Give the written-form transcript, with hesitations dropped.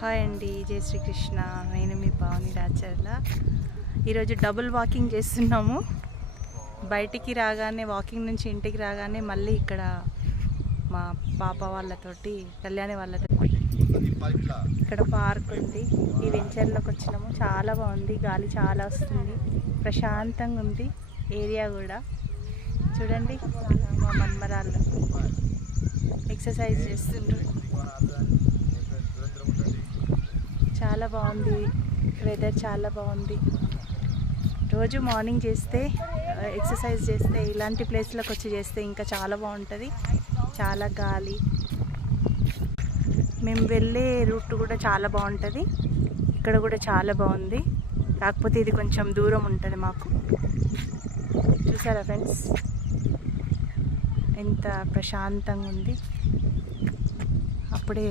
Hi అండి, జై శ్రీకృష్ణ. నేను మీ పావని రాచర్ల. ఈరోజు డబుల్ వాకింగ్ చేస్తున్నాము. బయటికి రాగానే, వాకింగ్ నుంచి ఇంటికి రాగానే మళ్ళీ ఇక్కడ మా పాప వాళ్ళతోటి, కళ్యాణి వాళ్ళతో ఇక్కడ పార్క్ ఉంది. ఈ వెంచర్లోకి వచ్చినాము. చాలా బాగుంది, గాలి చాలా వస్తుంది, ప్రశాంతంగా ఉంది ఏరియా కూడా. చూడండి, మా మన్మరాళ్ళు ఎక్సర్సైజ్ చేస్తుండ్రు. చాలా బాగుంది వెదర్, చాలా బాగుంది. రోజు మార్నింగ్ చేస్తే, ఎక్సర్సైజ్ చేస్తే, ఇలాంటి ప్లేస్లోకి వచ్చి చేస్తే ఇంకా చాలా బాగుంటుంది. చాలా గాలి. మేము వెళ్ళే రూట్ కూడా చాలా బాగుంటుంది. ఇక్కడ కూడా చాలా బాగుంది, కాకపోతే ఇది కొంచెం దూరం ఉంటుంది మాకు. చూసారా ఫ్రెండ్స్, ఎంత ప్రశాంతంగా ఉంది. అప్పుడే